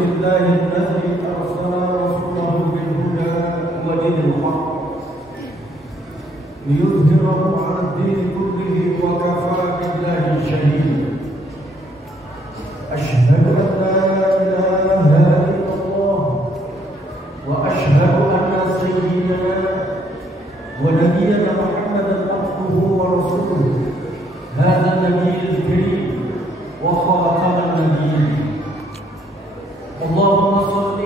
لله الذي أرسل رسوله بالهدى ودين الحق ليظهره على الدين كله وكفى بالله شهيدا. أشهد أن لا إله إلا الله وأشهد أن سيدنا ونبينا محمدا عبده ورسوله هذا النبي الكريم وخاتم النبيين. اللهم صل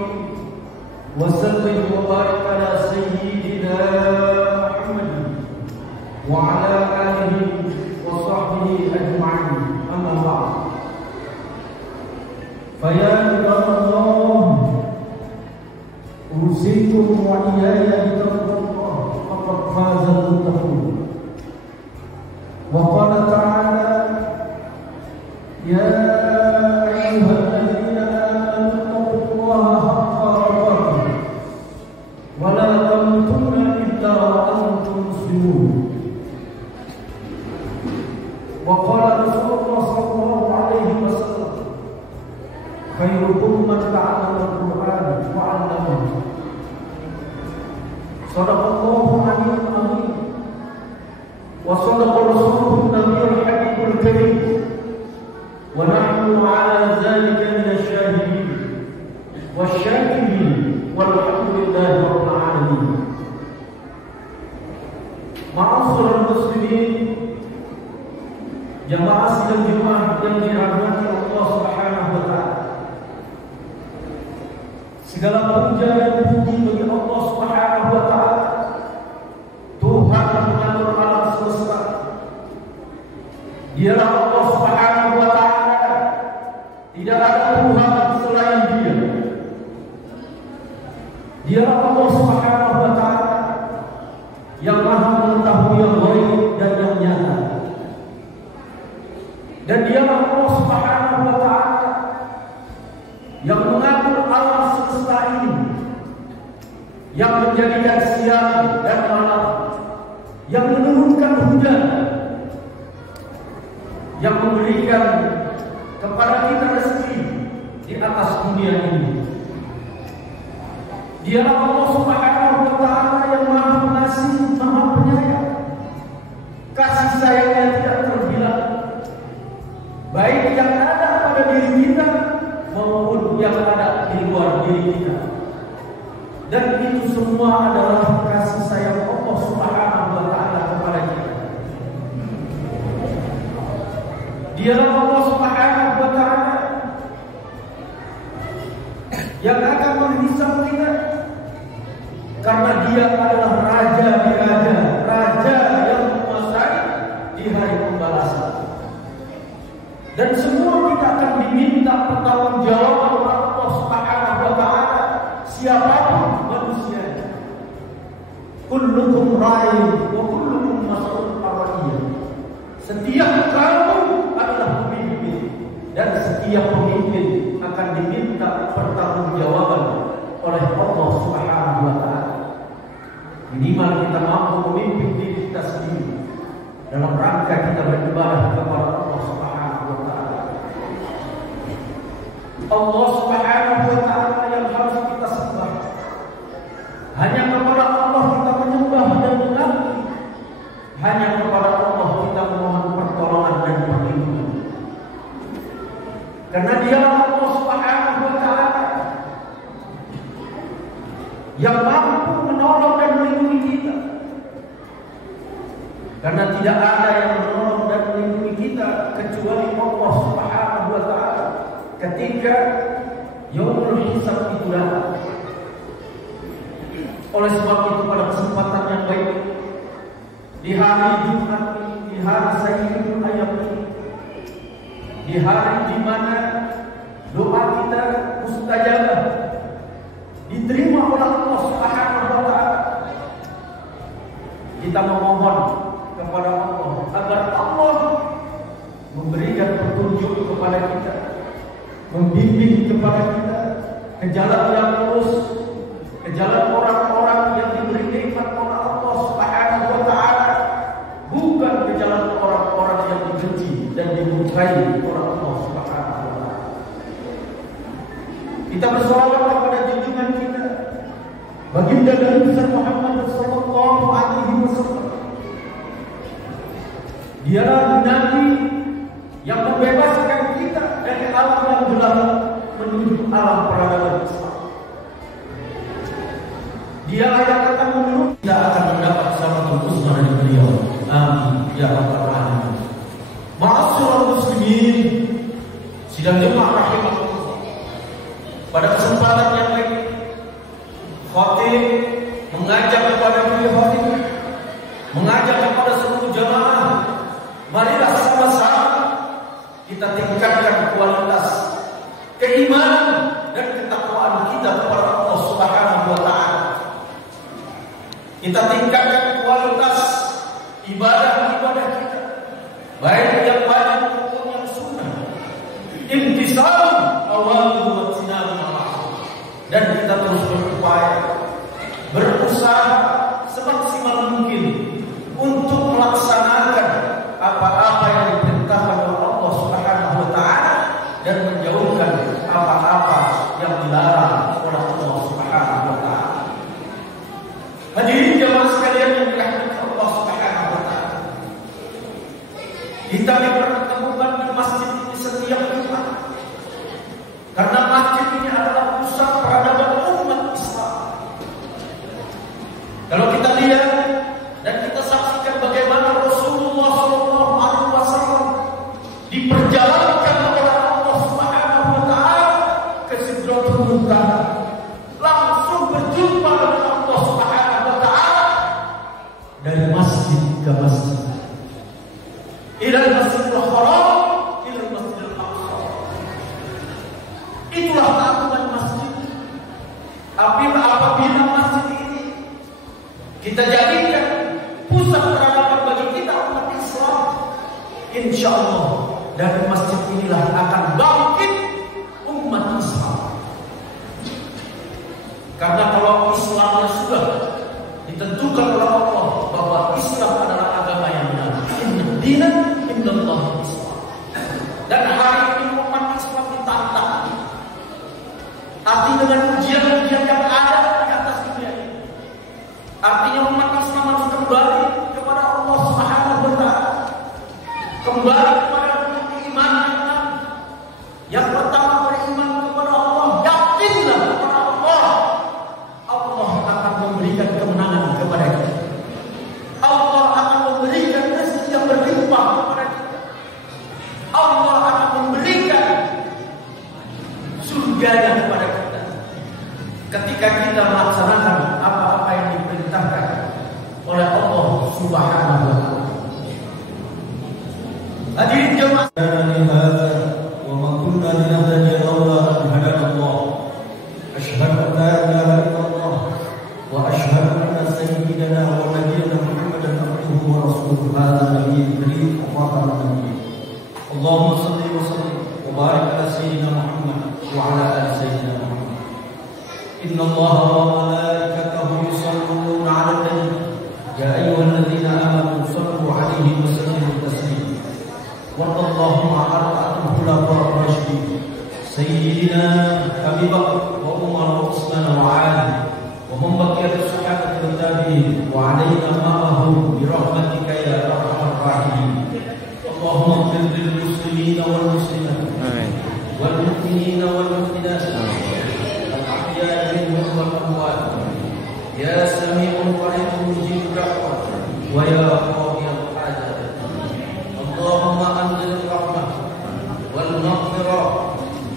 وسلم وبارك على سيدنا محمد وعلى آله وصحبه أجمعين. أما بعد، فيا عباد الله، أوصيكم وإياي بتقوى الله فقد فاز المتقون. وقال تعالى: يا أيها الذين آمنوا اتقوا الله حق تقاته ولا تموتن إلا وأنتم مسلمون. وقال رسول الله صلى الله عليه وسلم: خيركم من تعلم القرآن وعلمه. صدق الله العلي العظيم وصدق رسوله النبي الحبيب الكريم، ونحن على ذلك من الشاهدين والشاكرين والحمد لله رب العالمين. معاشر المسلمين، jamaah sidang Jumat yang dirahmati Allah Subhanahu wa taala. Segala puja dan puji bagi Allah Subhanahu wa taala, Tuhan yang mengatur alam semesta. Dialah Allah Subhanahu wa taala, tidak ada Tuhan selain Dia. Dialah Allah Subhanahu wa taala yang Maha mengetahui yang gaib dan yang nyata. Dan Dialah Allah Subhanahu wa taala yang mengatur alam semesta ini, yang menjadikan siang dan malam, yang menurunkan hujan, yang memberikan kepada kita rezeki di atas dunia ini. Dialah Allah Subhanahu wa taala yang Maha Pengasih, Maha Penyayang. Kasih sayangnya tidak terbilang, baik yang ada pada diri kita maupun yang ada di luar diri kita. Dan itu semua adalah kasih sayang Allah Subhanahu wa taala kepada kita. Dialah Allah Subhanahu wa taala yang akan menghisap kita, karena Dia adalah Raja di Raja, Raja yang menguasai di hari pembalasan. Dan semua kita akan diminta pertanggungjawaban oleh Allah Subhanahu wa taala, siapapun manusia. Kullukum ra'in wa kullukum mas'ulun 'an ra'iyah. Setiap kamu adalah pemimpin, dan setiap pemimpin akan diminta pertanggungjawaban oleh Allah Subhanahu wa taala. Minimal kita mampu memimpin diri kita sendiri dalam rangka kita beribadah kepada Allah Subhanahu wa taala. Allah Subhanahu wa taala yang harus kita sembah. Hanya kepada Allah kita menyembah dan mengabdi. Hanya kepada Allah kita memohon pertolongan dan perlindungan. Karena Dialah Allah Subhanahu wa taala yang mampu menolong dan melindungi kita. Karena tidak ada yang menolong dan melindungi kita kecuali Allah Subhanahu wa taala ketika yaumul hisab itu datang. Oleh sebab itu, pada kesempatan yang baik di hari Jumat ini, di hari Sayyidul Ayyam ini, di hari di mana doa kita mustajabah, diterima oleh Allah Subhanahu wa taala, kita memohon kepada Allah agar Allah memberikan petunjuk kepada kita, membimbing kepada kita ke jalan yang lurus, ke jalan orang-orang yang diberi nikmat oleh Allah Subhanahu wa taala, bukan ke jalan orang-orang yang dibenci dan dimurkai oleh Allah Subhanahu wa taala. Kita bersolawat kepada junjungan kita, baginda Nabi Muhammad sallallahu alaihi wasallam. Dialah Nabi yang membebaskan kita dari alam yang gelap menuju alam peradaban Islam. Dia yang akan menuju, tidak akan mendapat syafaat husna dari beliau. Amin ya rabbal alamin. Ma'asyiral muslimin, sidang jemaah rahimahullah. Pada kesempatan yang lain, khatib mengajak kepada diri khatib, mengajak kepada seluruh jemaah, marilah sama-sama kita tingkatkan kualitas keimanan dan ketakwaan kita kepada Allah Subhanahu wa taala. Kita tingkatkan kualitas ibadah-ibadah kita, baik yang wajib maupun yang sunnah. Imtisal awamir wa tinab ma'ruf. Dan kita terus berusaha semaksimal mungkin untuk melaksanakan apa-apa yang diperintahkan oleh Allah Subhanahu wa taala dan menjauhkan apa-apa yang dilarang oleh Allah Subhanahu wa taala. Hadirin jemaah sekalian yang dirahmati Allah Subhanahu wa taala. Kita dipertemukan di masjid ini setiap Jumat. Karena masjid ini adalah pusat peradaban umat Islam. Kalau kita lihat dan kita saksikan bagaimana Rasulullah SAW diperjalankan oleh Allah Subhanahu wa taala ke Sidratul Muntaha, langsung berjumpa dengan Allah Subhanahu wa taala dari masjid ke masjid. Ilal Masjidil Haram, ilal Masjidil Aqsa. Itulah keagungan masjid. Apabila masjid ini kita jadikan pusat peradaban bagi kita umat Islam, insya Allah dari masjid inilah akan bangkit umat Islam. Karena kalau Islamnya sudah ditentukan oleh Allah bahwa Islam adalah agama yang benar, inna dina indallah Islam. Dan hari ini umat Islam ditantang, arti dengan ujian-ujian yang ada di atas dunia ini. Artinya umat Islam harus kembali kepada Allah Subhanahu wa taala, kembali kepada keimanan. Yang pertama beriman kepada Allah, yakinlah kepada Allah. Allah akan memberikan kemenangan kepada kita. Allah akan memberikan rezeki yang berlimpah kepada kita. Allah akan memberikan surganya kepada kita ketika kita melaksanakan apa-apa yang diperintahkan oleh Allah Subhanahu wa taala. Hadirin jemaah wa ma kunna linahtadiya laula an hadana Allah. Asyhadu an la ilaha illallah wa asyhadu anna sayyidana wa nabiyyana Muhammadan abduhu wa rasuluhu hadza nabiyyul karim wa ala alihi. Allahumma shalli wa sallim wa barik ala sayyidina Muhammad wa ala ali sayyidina Muhammad. Inna Allaha wa malaikatahu yusalluna 'alan nabi. Ya ayyuhalladzina amanu sallu 'alaihi wa sallimu taslima. Allahumma arba'atul khulafa'ir rasyidin sayyidina Abi Bakar wa Umar wa Utsman wa Ali wa man baqiya as-sahabati tabi'in wa 'alaina ma'ahum bi rahmatika ya arhamar rahimin. Allahumma ighfir lil muslimina wal muslimat wal mu'minina wal mu'minat al ahya'i minhum wal amwat ya sami'un qaribun mujibud da'wat wa ya qadiyal hajat. Allahumma anzil rahmah wal maghfirah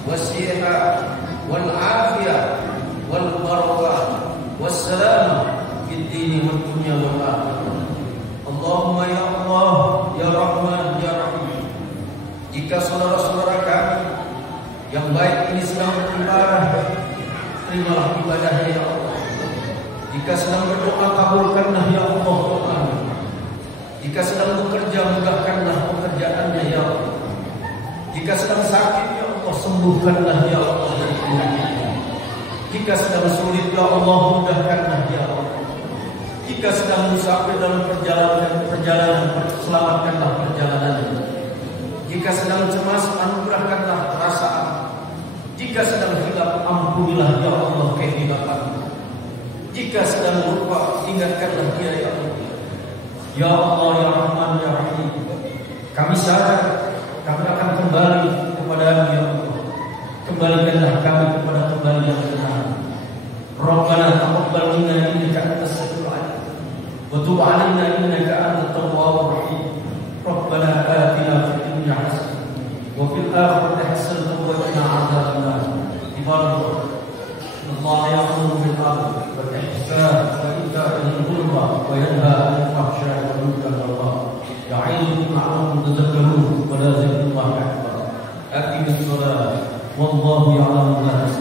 was-sihah wal afiyah wal barakah was salamah fid din wad dunya wal akhirah. Allahumma ya Allah ya Rahman ya Rahim. Jika saudara-saudara kami yang baik ini sedang beribadah, terimalah ibadahnya ya Allah. Jika sedang berdoa, kabulkanlah ya Allah doanya. Jika sedang bekerja, mudahkanlah pekerjaannya ya Allah. Jika sedang sakit ya Allah, sembuhkanlah ya Allah dari penyakitnya. Jika sedang sulit ya Allah, mudahkanlah ya Allah. Jika sedang musafir dalam perjalanan, selamatkanlah perjalanannya. Jika sedang cemas, anugerahkanlah perasaan. Jika sedang hilaf, ampun Ampunilah ya Allah kehilapan. Jika sedang lupa, ingatkanlah dia ya Allah. Ya Allah ya Rahman ya Rahim. Kami sadar